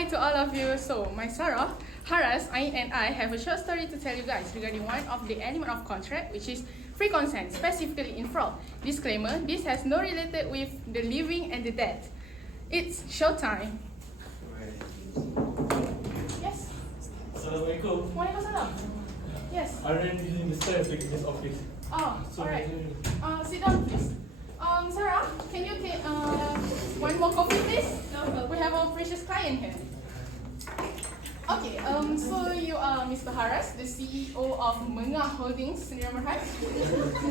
Hi to all of you. So, my Sarah, Haras, and I have a short story to tell you guys regarding one of the element of contract, which is free consent, specifically in fraud. Disclaimer, this has no related with the living and the dead. It's showtime. Yes? Assalamualaikum. Waalaikumsalam. Yes? I ran using the stairs to this office. Oh, So alright. Sit down, please. Sarah, can you take one more coffee, please? No, we have our precious client here. Okay, so you are Mr. Haras, the CEO of Menga Holdings, Sdn Bhd.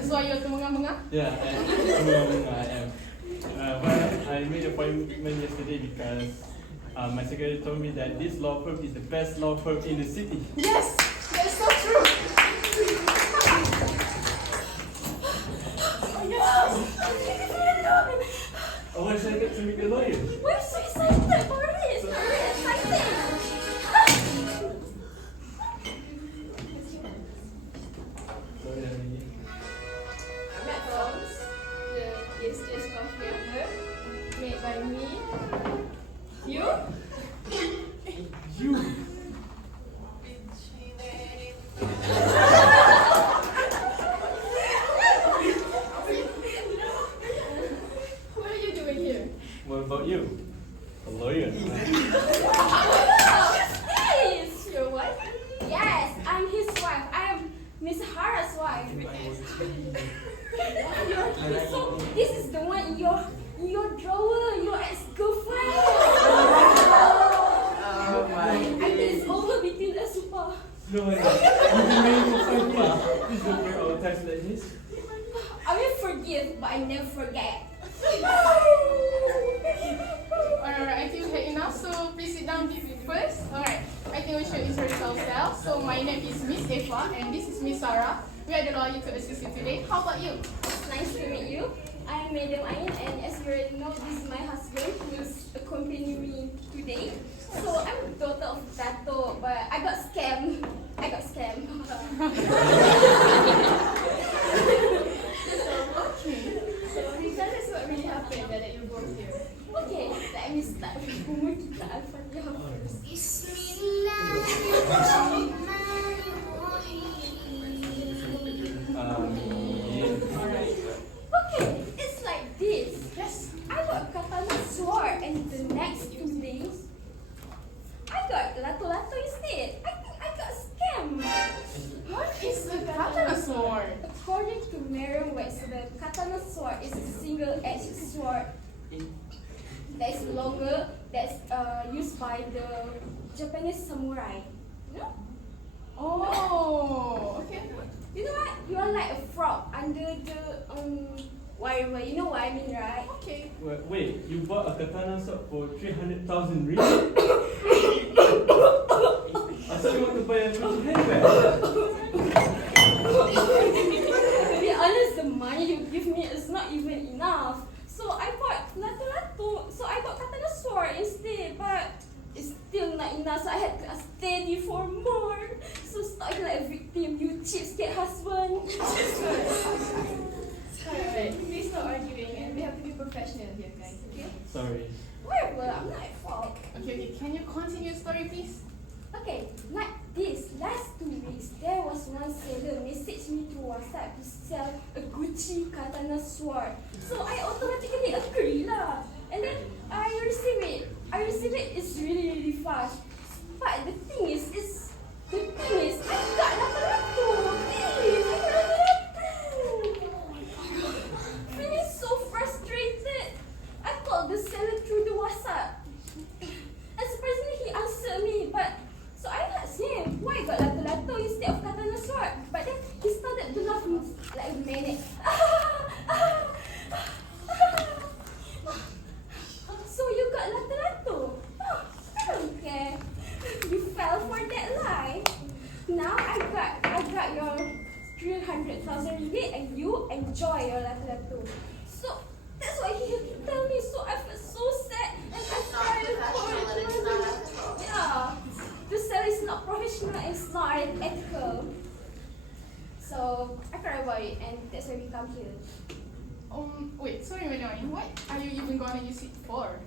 So are you to Menga? Yeah, I am. Well, I made an appointment yesterday because my secretary told me that this law firm is the best law firm in the city. Yes, that's so true. I was excited to meet the lawyer. We're so excited for this! We're really excited! Sorry, Ami. McDonald's, the tastiest coffee ever, made by me. You? You. What are you doing here? What about you? A lawyer. He's your wife? Yes, I'm his wife. I am Miss Hara's wife. So this is the one in your drawer, your ex-girlfriend. I think it's over between us, super. No, my God. You've been married for 5 years. Please don't break our ties like this. I will forgive, but I never forget. Alright, I think we had enough, so please sit down first. Alright, I think we should introduce ourselves. So my name is Miss Eva and this is Miss Sarah. We are the lawyer to assist you today. How about you? It's nice to meet you. I'm Madam Ain, and as you already know, this is my husband who's accompanying me today. So I'm the daughter of Dato, but I got scammed. Okay. So tell us what really happened that you're both here. Okay, let me start with Umar kita Al-Fatihah first. Alright. Okay, it's like this. Yes. I got katana sword, and the next 2 days, I got lato-lato instead. I think I got scammed. What is the katana sword? According to Merriam-Webster, the katana sword is a single-edged sword that is longer, that's used by the Japanese samurai. You know? Oh, okay. You know what? You are like a frog under the wire. You know what I mean, right? Okay. Wait, you bought a katana sword for 300,000 ringgit? I thought you want to buy a Gucci handbag. To be honest, the money you give me is not even enough. So I bought lato-lato. So I got katana sword instead, but it's still not enough. So I had to steady for more. So stop like a victim, you cheapskate husband. Alright, please stop arguing and we have to be professional here, guys, okay? Sorry. Whatever, I'm not at fault. Okay, can you continue your story, please? Okay, like this, last 2 weeks, there was one seller messaged me through WhatsApp to sell a Gucci katana sword. So I automatically agree lah. And then I receive it. It's really, really fast. But the thing is, I got lato-lato. Please, I got lato-lato. Feeling so frustrated. I called the seller through the WhatsApp. And surprisingly, he answered me. But so I asked him, why got lato-lato instead of katana sword? But then he started to laugh like a maniac. So you got lato-lato? Oh, I don't care. You fell for that lie. Now I got your 300,000 ringgit and you enjoy your lato-lato. So that's what he had to tell me. So I felt so sad and I cried for it. Yeah, the sale is not professional. It's not ethical. So I cried about it, and that's why we come here. Wait, sorry, Madam, what are you even gonna use it for?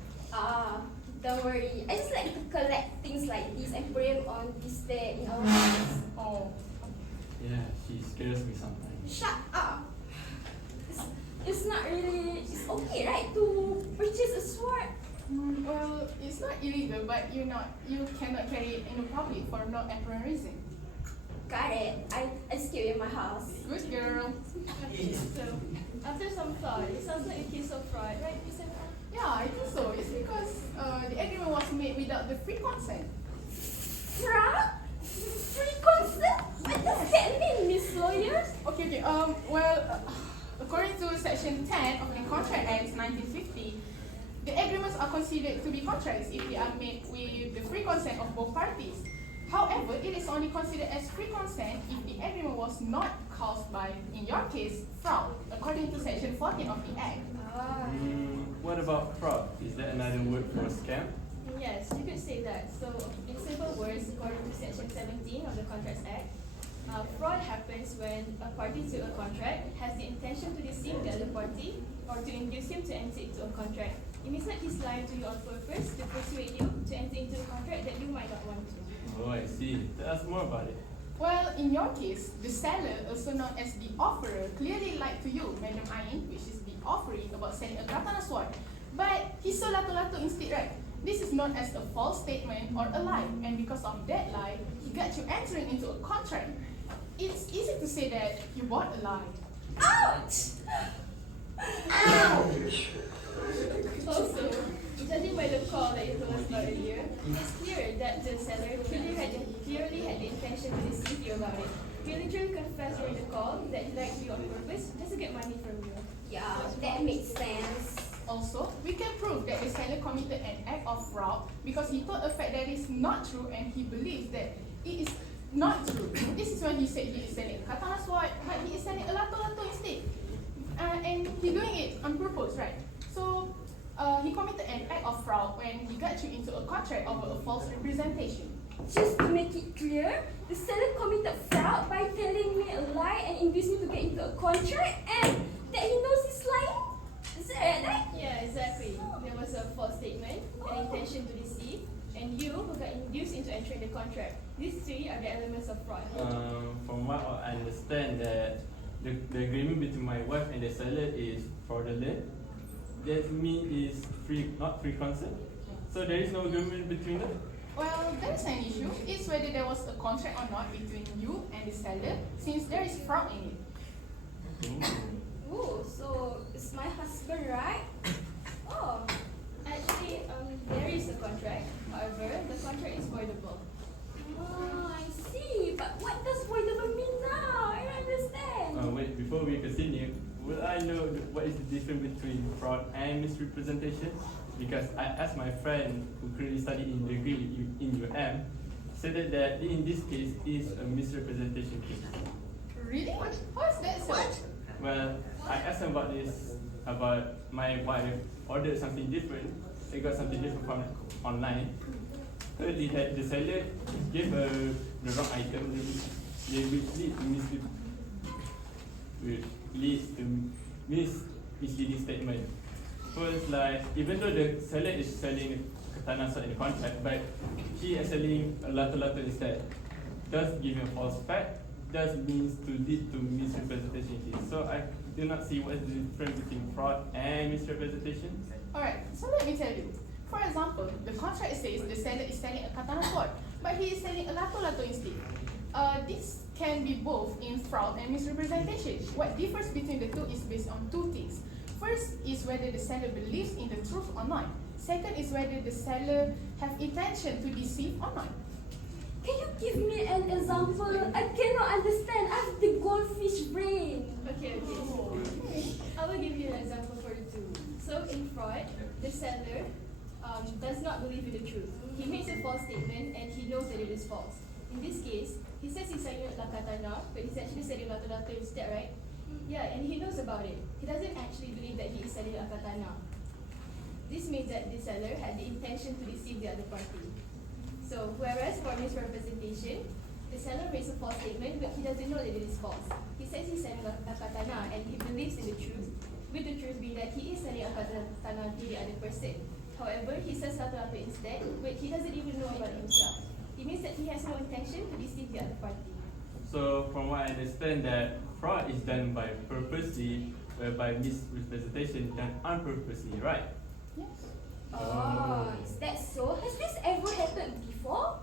Don't worry. I just like to collect things like this and put them on display in our house. Oh. Yeah, she scares me sometimes. Shut up! It's not really. It's okay, right, to purchase a sword? Well, it's not illegal, but you cannot carry it in the public for no apparent reason. Got it. I keep it in my house. Good girl. Okay, so after some thought, it sounds like a case of fraud, right, Miss Emma? Yeah, I think so. It's because the agreement was made without the free consent. Fraud? Free consent? What does that mean, Miss Lawyers? Okay. According to Section 10 of the Contract Act 1950, the agreements are considered to be contracts if they are made with the free consent of both parties. However, it is only considered as free consent if the agreement was not caused by, in your case, fraud, according to Section 14 of the Act. What about fraud? Is that another word for scam? Yes, you could say that. So, in simple words, according to Section 17 of the Contracts Act, fraud happens when a party to a contract has the intention to deceive the other party or to induce him to enter into a contract. It means that he's lying to you on purpose to persuade you to enter into a contract that you might not want to. Oh, I see. Tell us more about it. Well, in your case, the seller, also known as the offerer, clearly lied to you, Madam Ain, which is the offering about selling a katana sword. But he sold lato-lato instead, right? This is known as a false statement or a lie, and because of that lie, he got you entering into a contract. It's easy to say that you bought a lie. Ouch! Ouch! Also, judging by the call that you told us about earlier, it's clear that the seller clearly had the intention to deceive you about it. He literally confessed during the call that he lied to you on purpose just to get money from you. Yeah, that makes sense. Also, we can prove that the seller committed an act of fraud because he told a fact that is not true and he believes that it is not true. This is when he said he is selling a katana sword, but he is selling a lato-lato instead. And he doing it on purpose, right? So, he committed an act of fraud when he got you into a contract over a false representation. Just to make it clear, the seller committed fraud by telling me a lie and induced me to get into a contract and that he knows he's lying? Is that right? Yeah, exactly. There was a false statement, an intention to deceive, and you who got induced into entering the contract. These three are the elements of fraud. From what I understand, that the agreement between my wife and the seller is fraudulent. That means is not free consent. So there is no agreement between them. Well, there is an issue. It's whether there was a contract or not between you and the seller, since there is fraud in it. Oh, so it's my husband, right? Oh, Actually, there is a contract. However, the contract is voidable. I see. But what does voidable mean now? I don't understand. Wait, before we continue, will I know what is the difference between fraud and misrepresentation? Because I asked my friend who currently study in degree in UM, said that in this case is a misrepresentation case. Really? How is that so? Well, I asked him about this, about my wife ordered something different. They got something different from online. Thirdly, that the seller gave her the wrong item, which leads to misleading statement. First, like even though the seller is selling katana sword in the contract, but she is selling a lato-lato instead, thus giving a false fact, thus means to lead to misrepresentation case. So I do not see what is the difference between fraud and misrepresentation. Alright, so let me tell you. For example, the contract says the seller is selling a katana sword, but he is selling a lato-lato instead. This can be both in fraud and misrepresentation. What differs between the two is based on two things. First is whether the seller believes in the truth or not. Second is whether the seller have intention to deceive or not. Can you give me an example? I cannot understand. I have the goldfish brain. Okay. I will give you an example for the two. So in fraud, the seller does not believe in the truth. He makes a false statement and he knows that it is false. In this case, he says he's selling a katana, but he's actually selling lato-lato instead, right? Yeah, and he knows about it. He doesn't actually believe that he is selling a katana. This means that the seller had the intention to deceive the other party. So, whereas for misrepresentation, the seller makes a false statement, but he doesn't know that it is false. He says he's selling a katana and he believes in the truth, with the truth being that he is selling a katana to the other person. However, he says lato-lato instead, but he doesn't even know about himself. It means that he has no intention to deceive the other party. So from what I understand that fraud is done by purposely, whereby misrepresentation done unpurposely, right? Yes. Oh, is that so? Has this ever happened before?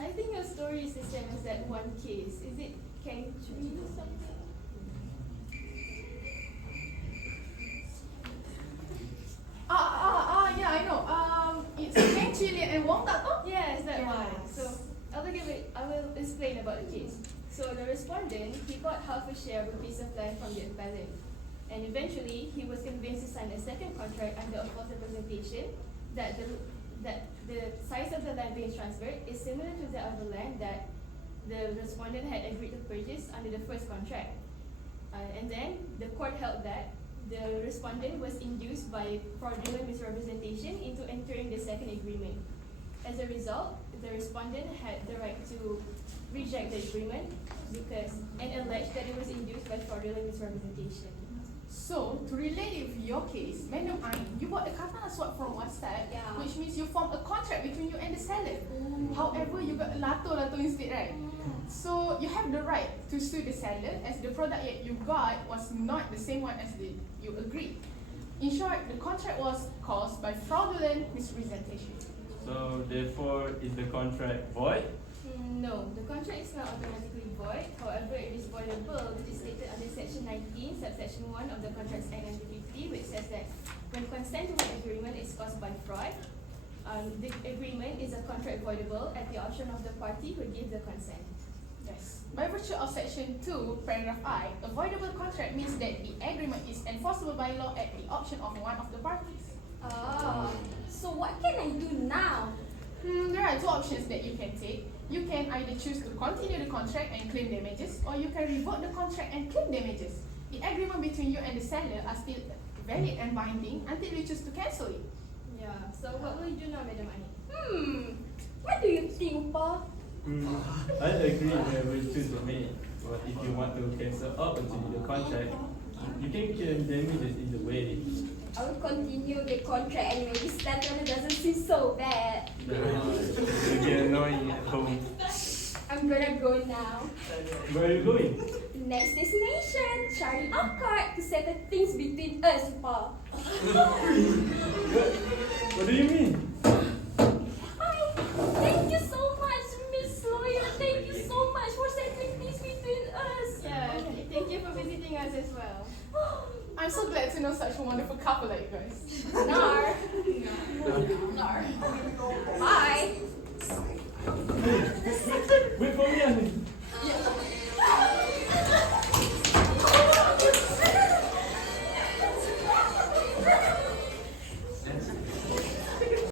I think your story is the same as that one case. Is it Kangchui or something? Yeah, I know. It's Kang Chilian and Wong tak tahu? Yes, that Yes. one. So I will explain about the case. So the respondent, he bought half a share of a piece of land from the appellant, and eventually he was convinced to sign a second contract under a false representation that the size of the land being transferred is similar to that of the land that the respondent had agreed to purchase under the first contract. And then the court held that the respondent was induced by fraudulent misrepresentation into entering the second agreement. As a result, the respondent had the right to reject the agreement and alleged that it was induced by fraudulent misrepresentation. So, to relate with your case, Madam Ain, you bought a katana sword from WhatsApp, Yeah. which means you formed a contract between you and the seller. However, you got lato-lato instead, right? So, you have the right to sue the seller as the product that you got was not the same one as you agreed. In short, the contract was caused by fraudulent misrepresentation. So therefore, is the contract void? No, the contract is not automatically void. However, it is voidable, which is stated under Section 19, subsection 1 of the Contracts Act 1950, which says that when consent to an agreement is caused by fraud, the agreement is a contract voidable at the option of the party who gives the consent. Yes. By virtue of Section 2, paragraph I, a voidable contract means that the agreement is enforceable by law at the option of one of the parties. So what can I do now? There are two options that you can take. You can either choose to continue the contract and claim damages, or you can revoke the contract and claim damages. The agreement between you and the seller are still valid and binding until you choose to cancel it. Yeah, so what will you do now, Madam Ani? What do you think, Pa? I agree whenever you choose to make. But if you want to cancel out continue the contract, you can claim damages in the way. I will continue the contract anyway. This letter doesn't seem so bad. You get annoying at home. I'm gonna go now. Where are you going? Next destination, Charlie Card to settle things between us, Pa. What do you mean? Hi. Thank you so much, Miss Lawyer. Thank you so much for settling things between us. Yeah, thank you for visiting us as well. I'm so glad to know such a wonderful couple like you guys. Nar. Nar. Bye. Wait for me, Annie. Yeah.